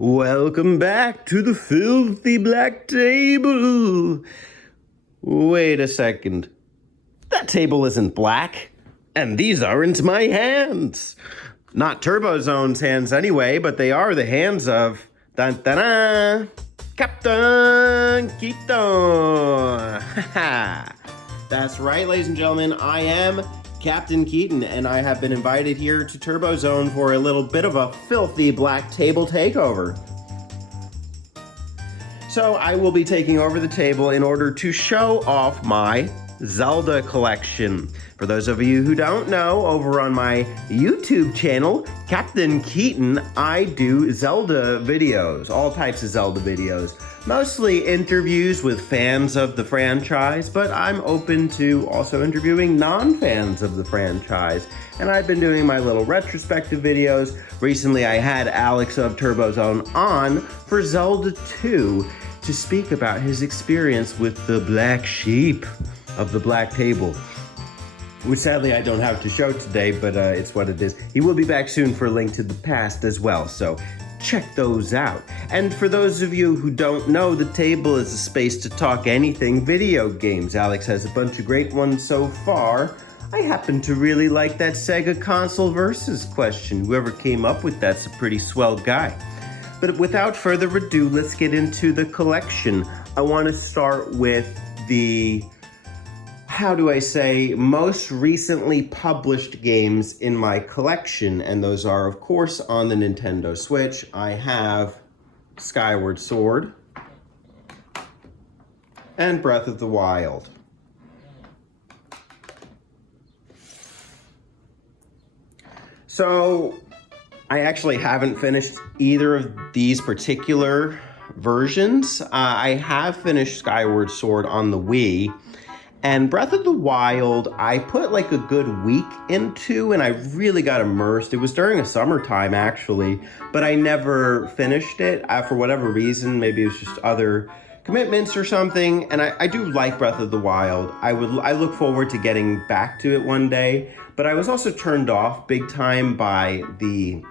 Welcome back to the filthy black table. Wait a second. That table isn't black, and these aren't my hands. Not Turbozone's hands anyway, but they are the hands of Captain Keaton. That's right, ladies and gentlemen. I am Captain Keaton, and I have been invited here to Turbozone for a little bit of a filthy black table takeover. So I will be taking over the table in order to show off my Zelda collection. For those of you who don't know, over on my YouTube channel, Captain Keaton, I do Zelda videos, all types of Zelda videos. Mostly interviews with fans of the franchise, but I'm open to also interviewing non-fans of the franchise. And I've been doing my little retrospective videos. Recently, I had Alex of Turbozone on for Zelda 2 to speak about his experience with the black sheep of the black table, which sadly I don't have to show today, but it's what it is. He will be back soon for a Link to the Past as well, so check those out. And for those of you who don't know, the table is a space to talk anything video games. Alex has a bunch of great ones so far. I happen to really like that Sega console versus question. Whoever came up with that's a pretty swell guy. But without further ado, let's get into the collection. I want to start with the, how do I say, most recently published games in my collection, and those are, of course, on the Nintendo Switch. I have Skyward Sword and Breath of the Wild. So, I actually haven't finished either of these particular versions. I have finished Skyward Sword on the Wii. And Breath of the Wild, I put like a good week into, and I really got immersed. It was during a summertime, actually, but I never finished it for whatever reason. Maybe it was just other commitments or something. And I do like Breath of the Wild. I look forward to getting back to it one day, but I was also turned off big time by the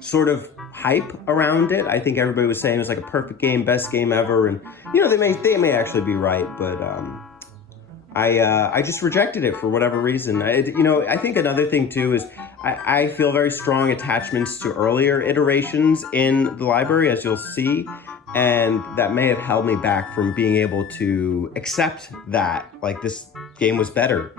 sort of hype around it. I think everybody was saying it was like a perfect game, best game ever, and you know, they may actually be right, but I just rejected it for whatever reason. I think another thing too is I feel very strong attachments to earlier iterations in the library, as you'll see, and that may have held me back from being able to accept that, like, this game was better.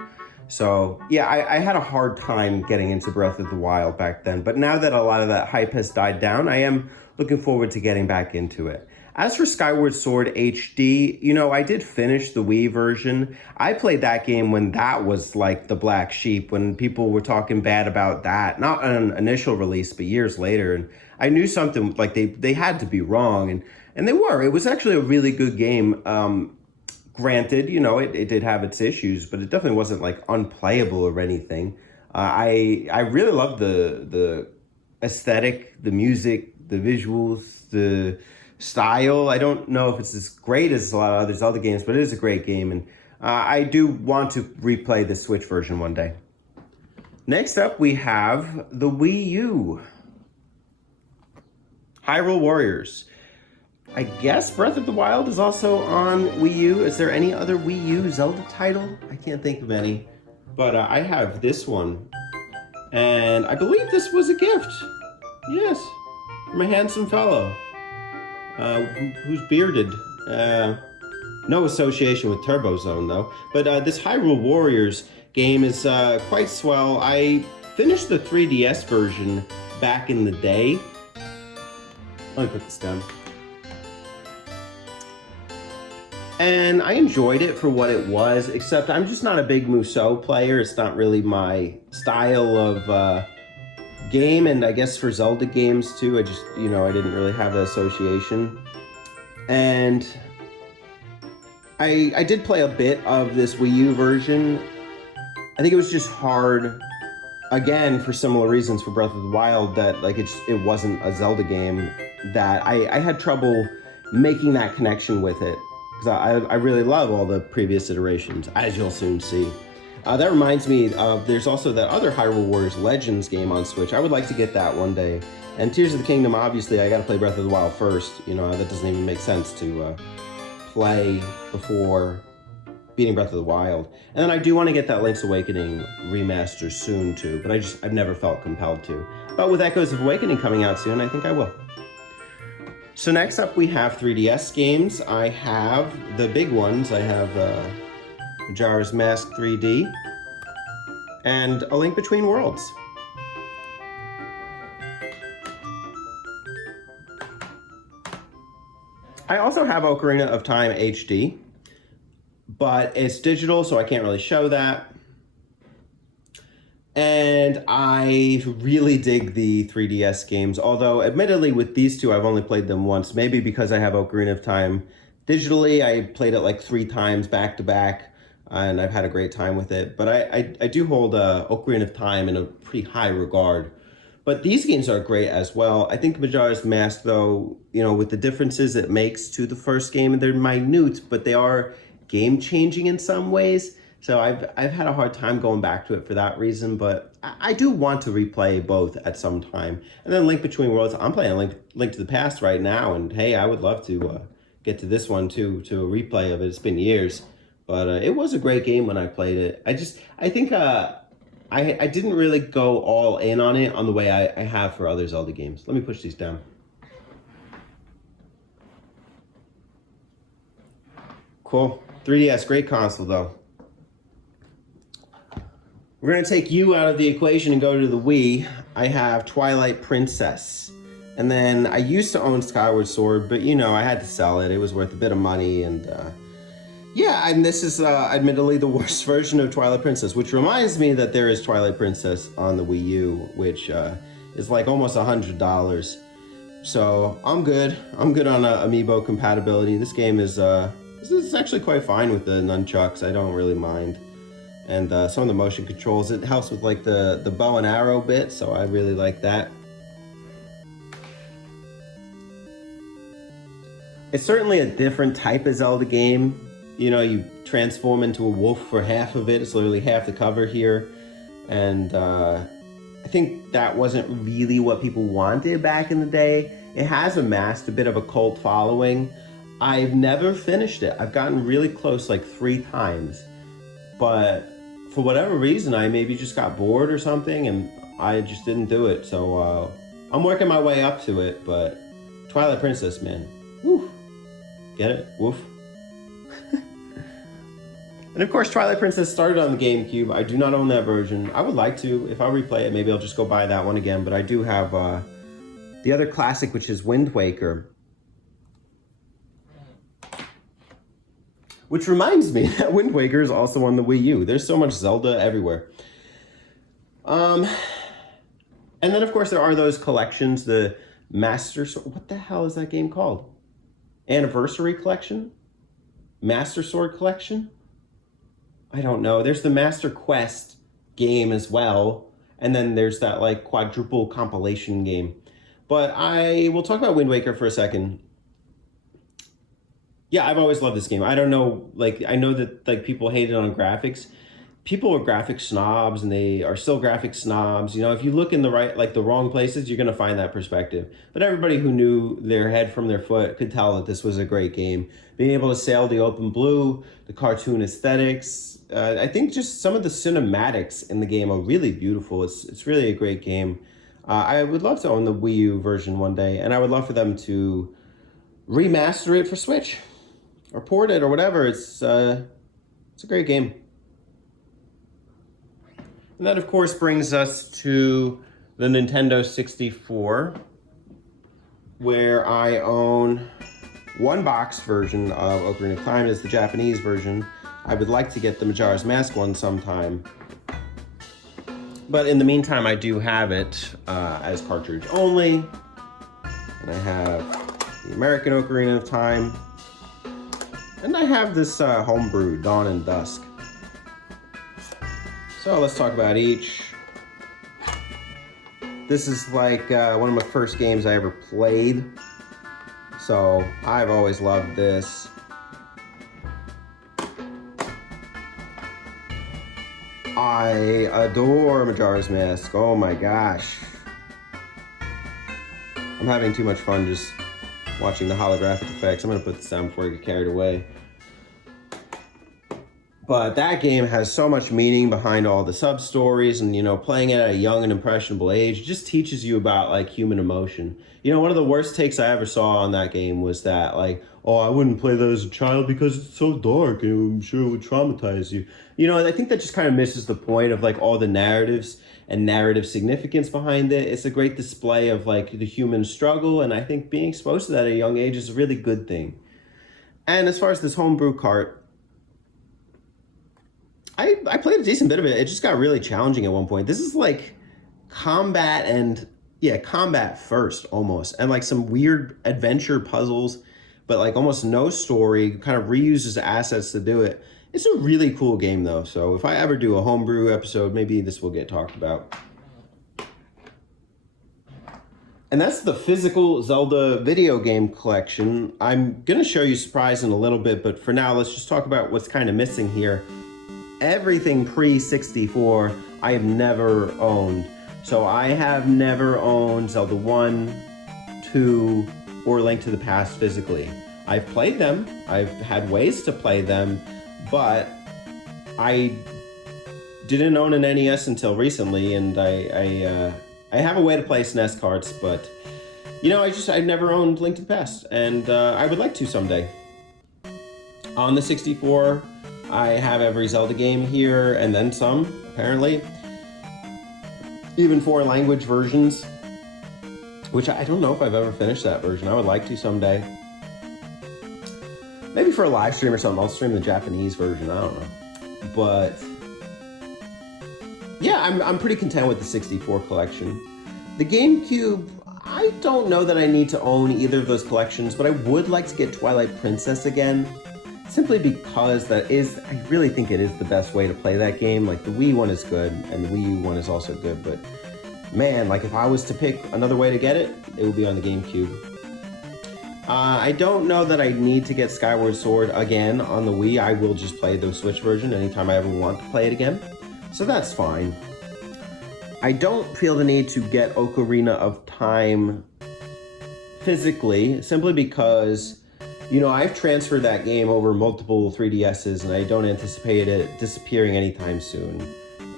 So yeah, I had a hard time getting into Breath of the Wild back then, but now that a lot of that hype has died down, I am looking forward to getting back into it. As for Skyward Sword HD, I did finish the Wii version. I played that game when that was like the black sheep, when people were talking bad about that, not on initial release, but years later. And I knew something, like they had to be wrong, and they were. It was actually a really good game. Granted, it did have its issues, but it definitely wasn't like unplayable or anything. I really loved the aesthetic, the music, the visuals, the style. I don't know if it's as great as a lot of other Zelda games, but it is a great game, and I do want to replay the Switch version one day. Next up, we have the Wii U. Hyrule Warriors. I guess Breath of the Wild is also on Wii U. Is there any other Wii U Zelda title? I can't think of any, but I have this one, and I believe this was a gift. Yes, from a handsome fellow. Who's bearded. No association with Turbozone, though. But this Hyrule Warriors game is quite swell. I finished the 3DS version back in the day. Let me put this down. And I enjoyed it for what it was, except I'm just not a big Musou player. It's not really my style of game, and I guess for Zelda games too, I just, I didn't really have the association. And I did play a bit of this Wii U version. I think it was just hard, again, for similar reasons for Breath of the Wild, that like it wasn't a Zelda game, that I had trouble making that connection with it, because I really love all the previous iterations, as you'll soon see. That reminds me of, there's also that other Hyrule Warriors Legends game on Switch. I would like to get that one day. And Tears of the Kingdom, obviously, I gotta play Breath of the Wild first. You know, that doesn't even make sense to play before beating Breath of the Wild. And then I do want to get that Link's Awakening remaster soon too, but I've never felt compelled to. But with Echoes of Awakening coming out soon, I think I will. So next up we have 3DS games. I have the big ones. I have Majora's Mask 3D, and A Link Between Worlds. I also have Ocarina of Time HD, but it's digital, so I can't really show that. And I really dig the 3DS games, although admittedly with these two, I've only played them once, maybe because I have Ocarina of Time digitally. I played it like 3 times back to back, and I've had a great time with it. But I do hold Ocarina of Time in a pretty high regard. But these games are great as well. I think Majora's Mask, though, you know, with the differences it makes to the first game, they're minute, but they are game-changing in some ways. So I've had a hard time going back to it for that reason, but I do want to replay both at some time. And then Link Between Worlds, I'm playing Link to the Past right now, and hey, I would love to get to this one too, to a replay of it. It's been years, but it was a great game when I played it. I think I didn't really go all in on it on the way I have for other Zelda games. Let me push these down. Cool. 3DS, great console though. We're going to take you out of the equation and go to the Wii. I have Twilight Princess. And then I used to own Skyward Sword, but you know, I had to sell it. It was worth a bit of money. And yeah, and this is admittedly the worst version of Twilight Princess, which reminds me that there is Twilight Princess on the Wii U, which is like almost $100. So I'm good. I'm good on Amiibo compatibility. This game is actually quite fine with the nunchucks. I don't really mind. And some of the motion controls, it helps with like the bow and arrow bit, so I really like that. It's certainly a different type of Zelda game. You know, you transform into a wolf for half of it. It's literally half the cover here. And I think that wasn't really what people wanted back in the day. It has amassed a bit of a cult following. I've never finished it. I've gotten really close like 3 times. But for whatever reason, I maybe just got bored or something, and I just didn't do it. So I'm working my way up to it, but Twilight Princess, man. Woof. Get it? Woof. And of course, Twilight Princess started on the GameCube. I do not own that version. I would like to. If I replay it, maybe I'll just go buy that one again. But I do have the other classic, which is Wind Waker. Which reminds me that Wind Waker is also on the Wii U. There's so much Zelda everywhere. And then, of course, there are those collections, the Master Sword. What the hell is that game called? Anniversary Collection? Master Sword Collection? I don't know. There's the Master Quest game as well. And then there's that, like, quadruple compilation game. But I will talk about Wind Waker for a second. Yeah, I've always loved this game. I don't know, like, I know that like people hate it on graphics. People are graphic snobs, and they are still graphic snobs. You know, if you look in the wrong places, you're gonna find that perspective. But everybody who knew their head from their foot could tell that this was a great game. Being able to sail the open blue, the cartoon aesthetics. I think just some of the cinematics in the game are really beautiful. It's really a great game. I would love to own the Wii U version one day, and I would love for them to remaster it for Switch. Or port it or whatever. It's a great game. And that, of course, brings us to the Nintendo 64, where I own one box version of Ocarina of Time. It's the Japanese version. I would like to get the Majora's Mask one sometime. But in the meantime, I do have it as cartridge only. And I have the American Ocarina of Time. And I have this homebrew, Dawn and Dusk. So let's talk about each. This is like one of my first games I ever played. So I've always loved this. I adore Majora's Mask. Oh my gosh. I'm having too much fun just watching the holographic effects. I'm gonna put this down before I get carried away. But that game has so much meaning behind all the sub-stories, and, you know, playing it at a young and impressionable age just teaches you about, like, human emotion. You know, one of the worst takes I ever saw on that game was that, like, oh, I wouldn't play that as a child because it's so dark and I'm sure it would traumatize you. You know, I think that just kind of misses the point of, like, all the narratives and narrative significance behind it. It's a great display of, like, the human struggle, and I think being exposed to that at a young age is a really good thing. And as far as this homebrew cart, I played a decent bit of it. It just got really challenging at one point. This is like combat and, yeah, combat first almost. And like some weird adventure puzzles, but like almost no story, kind of reuses assets to do it. It's a really cool game though. So if I ever do a homebrew episode, maybe this will get talked about. And that's the physical Zelda video game collection. I'm gonna show you Surprise in a little bit, but for now, let's just talk about what's kind of missing here. Everything pre-64 I have never owned. So I have never owned Zelda 1, 2, or Link to the Past physically. I've played them, I've had ways to play them, but I didn't own an NES until recently, and I have a way to play SNES carts, but you know, I've never owned Link to the Past, and I would like to someday. On the 64, I have every Zelda game here, and then some, apparently. Even 4 language versions, which I don't know if I've ever finished that version. I would like to someday. Maybe for a live stream or something, I'll stream the Japanese version, I don't know. But yeah, I'm pretty content with the 64 collection. The GameCube, I don't know that I need to own either of those collections, but I would like to get Twilight Princess again. Simply because I really think it is the best way to play that game. Like, the Wii one is good, and the Wii U one is also good, but man, like, if I was to pick another way to get it, it would be on the GameCube. I don't know that I need to get Skyward Sword again on the Wii. I will just play the Switch version anytime I ever want to play it again, so that's fine. I don't feel the need to get Ocarina of Time physically, simply because, you know, I've transferred that game over multiple 3DSs, and I don't anticipate it disappearing anytime soon.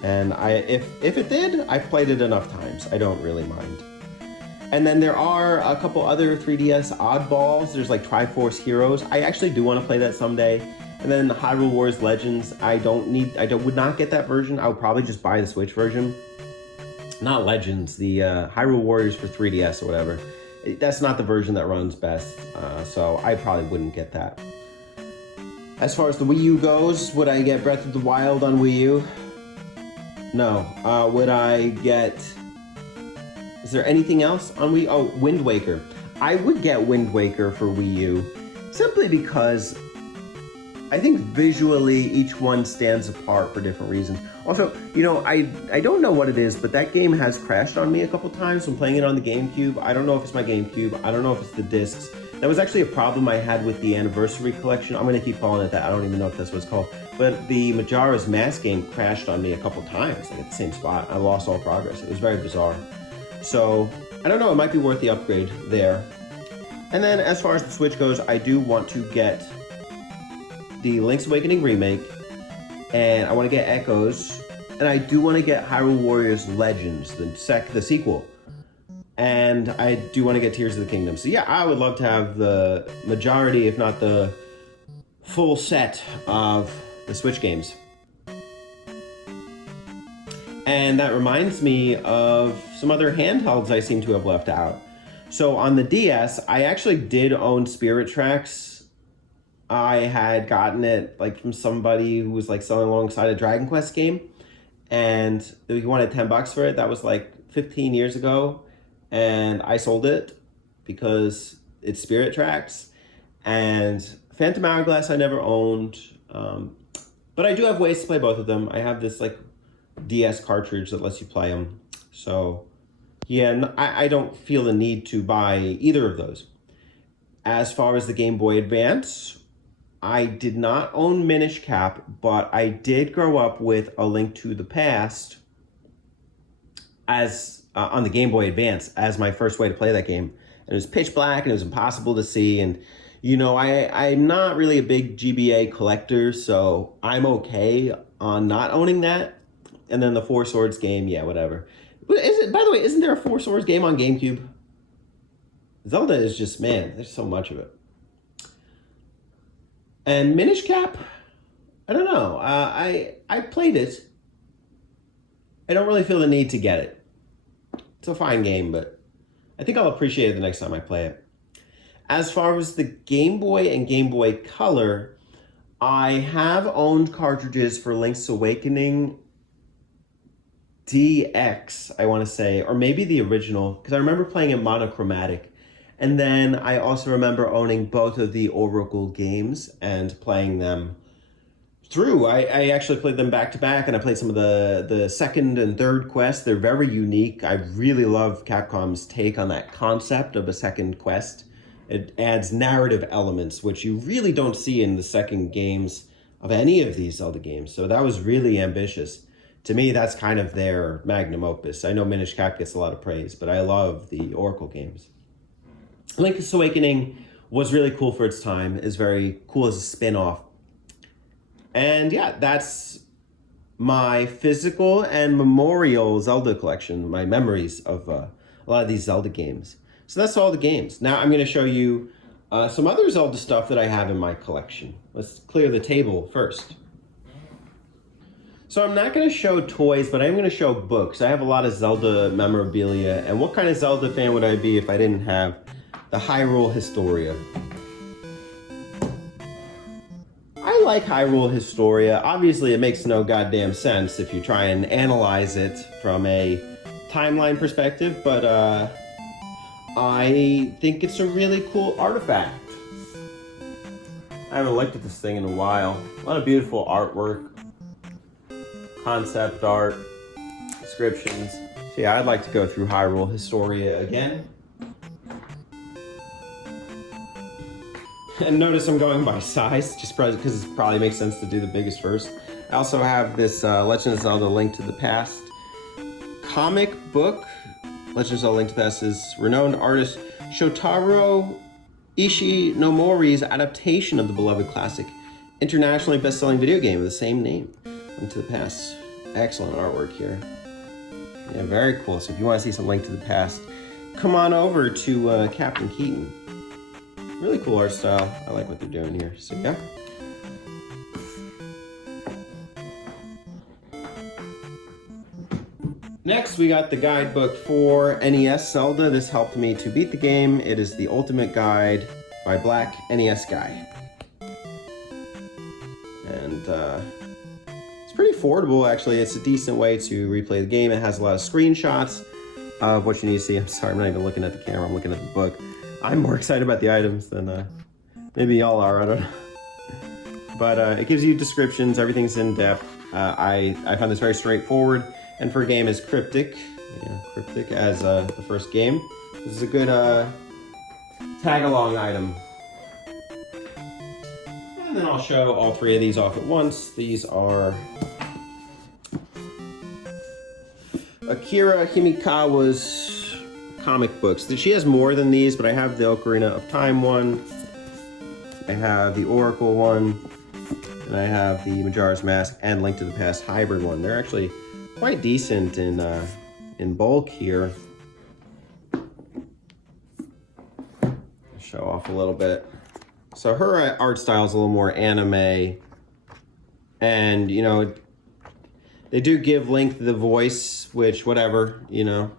And if it did, I've played it enough times. I don't really mind. And then there are a couple other 3DS oddballs. There's like Triforce Heroes. I actually do want to play that someday. And then Hyrule Warriors Legends. I would not get that version. I would probably just buy the Switch version. Not Legends, the Hyrule Warriors for 3DS or whatever. That's not the version that runs best, so I probably wouldn't get that. As far as the Wii U goes, would I get Breath of the Wild on Wii U? No. Would I get... Is there anything else on Wii? Oh, Wind Waker. I would get Wind Waker for Wii U, simply because I think visually each one stands apart for different reasons. Also, you know, I don't know what it is, but that game has crashed on me a couple times when playing it on the GameCube. I don't know if it's my GameCube. I don't know if it's the discs. That was actually a problem I had with the Anniversary Collection. I'm going to keep calling it that. I don't even know if that's what it's called. But the Majora's Mask game crashed on me a couple times, like at the same spot. I lost all progress. It was very bizarre. So, I don't know. It might be worth the upgrade there. And then as far as the Switch goes, I do want to get the Link's Awakening remake, and I want to get Echoes, and I do want to get Hyrule Warriors Legends, the sequel, and I do want to get Tears of the Kingdom. So yeah, I would love to have the majority, if not the full set of the Switch games. And that reminds me of some other handhelds I seem to have left out. So on the DS, I actually did own Spirit Tracks. I had gotten it like from somebody who was like selling alongside a Dragon Quest game, and he wanted $10 for it. That was like 15 years ago, and I sold it because it's Spirit Tracks. And Phantom Hourglass I never owned, but I do have ways to play both of them. I have this like DS cartridge that lets you play them. So yeah, I don't feel the need to buy either of those. As far as the Game Boy Advance, I did not own Minish Cap, but I did grow up with A Link to the Past as on the Game Boy Advance as my first way to play that game. And it was pitch black and it was impossible to see. And, you know, I'm not really a big GBA collector, so I'm okay on not owning that. And then the Four Swords game, yeah, whatever. But by the way, isn't there a Four Swords game on GameCube? Zelda is just, man, there's so much of it. And Minish Cap, I don't know. I played it. I don't really feel the need to get it. It's a fine game, but I think I'll appreciate it the next time I play it. As far as the Game Boy and Game Boy Color, I have owned cartridges for Link's Awakening DX, I want to say, or maybe the original, because I remember playing it monochromatic. And then I also remember owning both of the Oracle games and playing them through. I actually played them back to back, and I played some of the second and third quests. They're very unique. I really love Capcom's take on that concept of a second quest. It adds narrative elements, which you really don't see in the second games of any of these Zelda games. So that was really ambitious. To me, that's kind of their magnum opus. I know Minish Cap gets a lot of praise, but I love the Oracle games. Link's Awakening was really cool for its time. It's very cool as a spin-off. And yeah, that's my physical and memorial Zelda collection, my memories of a lot of these Zelda games. So that's all the games. Now I'm going to show you some other Zelda stuff that I have in my collection. Let's clear the table first. So I'm not going to show toys, but I'm going to show books. I have a lot of Zelda memorabilia, and what kind of Zelda fan would I be if I didn't have the Hyrule Historia? I like Hyrule Historia. Obviously, it makes no goddamn sense if you try and analyze it from a timeline perspective, but I think it's a really cool artifact. I haven't looked at this thing in a while. A lot of beautiful artwork, concept art, descriptions. So yeah, I'd like to go through Hyrule Historia again. And notice I'm going by size, just because it probably makes sense to do the biggest first. I also have this Legend of Zelda Link to the Past comic book. Legend of Zelda Link to the Past is renowned artist Shotaro Ishinomori's adaptation of the beloved classic, internationally best-selling video game of the same name. Link to the Past. Excellent artwork here. Yeah, very cool. So if you want to see some Link to the Past, come on over to Captain Keaton. Really cool art style. I like what they're doing here. So yeah. Next, we got the guidebook for NES Zelda. This helped me to beat the game. It is the Ultimate Guide by Black NES Guy. And it's pretty affordable, actually. It's a decent way to replay the game. It has a lot of screenshots of what you need to see. I'm sorry, I'm not even looking at the camera. I'm looking at the book. I'm more excited about the items than maybe y'all are, I don't know. But it gives you descriptions, everything's in depth. I found this very straightforward, and for a game as cryptic as the first game, this is a good tag-along item. And then I'll show all three of these off at once. These are Akira Himikawa's comic books. She has more than these, but I have the Ocarina of Time one, I have the Oracle one, and I have the Majora's Mask and Link to the Past hybrid one. They're actually quite decent in bulk here. Show off a little bit. So her art style is a little more anime, and you know, they do give Link the voice, which whatever, you know,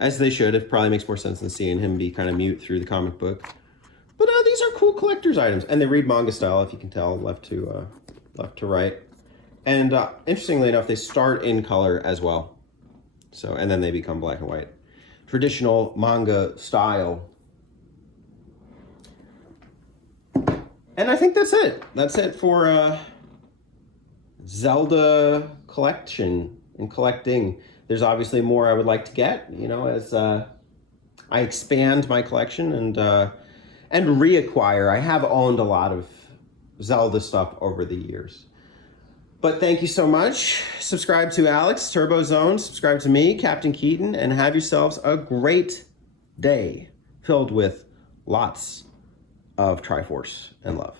as they should. It probably makes more sense than seeing him be kind of mute through the comic book. But these are cool collector's items, and they read manga style, if you can tell, left to right. And interestingly enough, they start in color as well. So, and then they become black and white. Traditional manga style. And I think that's it. That's it for Zelda collection and collecting. There's obviously more I would like to get, you know, as I expand my collection. And and reacquire. I have owned a lot of Zelda stuff over the years. But thank you so much. Subscribe to Alex, Turbo Zone. Subscribe to me, Captain Keaton, and have yourselves a great day filled with lots of Triforce and love.